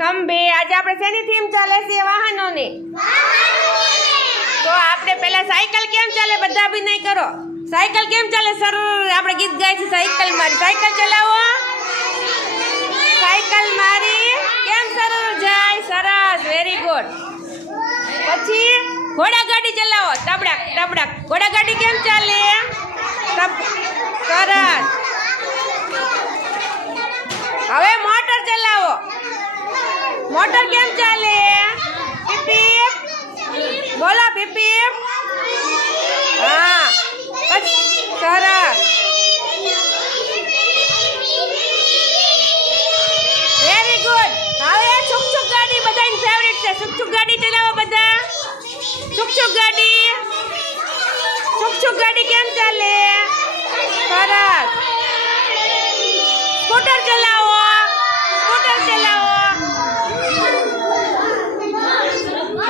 ખંભે. આજે આપણે શેની થીમ ચાલે છે? વાહનોની. તો આપણે પહેલા સાયકલ કેમ ચાલે બધા અભિનય કરો. સાયકલ કેમ ચાલે સર? આપણે ગીત ગાય છે સાયકલ મારી. સાયકલ ચલાવો. સાયકલ મારી કેમ સરળ જાય? સરસ, વેરી ગુડ. પછી ઘોડા ગાડી ચલાવો. તબડક તબડક. ઘોડા ગાડી કેમ ચાલે? સરસ. હવે મોટર ચલાવો. મોટર કેમ ચાલે? પીપ પીપ. બોલો પીપ પીપ. હા, પછી સરસ, વેરી ગુડ. હવે છુક છુક ગાડી બધાની ફેવરિટ છે. છુક છુક ગાડી ચલાવો બધા. છુક છુક ગાડી. છુક છુક ગાડી કેમ ચાલે? સરસ. સ્કૂટર ચલાવો. સ્કૂટર ચલાવો.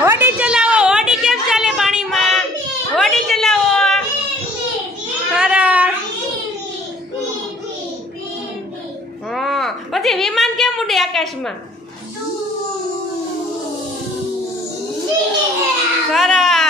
હોડી ચલાવો. હોડી કેમ ચાલે પાણીમાં? હોડી ચલાવો. સરસ. હા, પછી વિમાન કેમ ઉડે આકાશમાં? સરસ.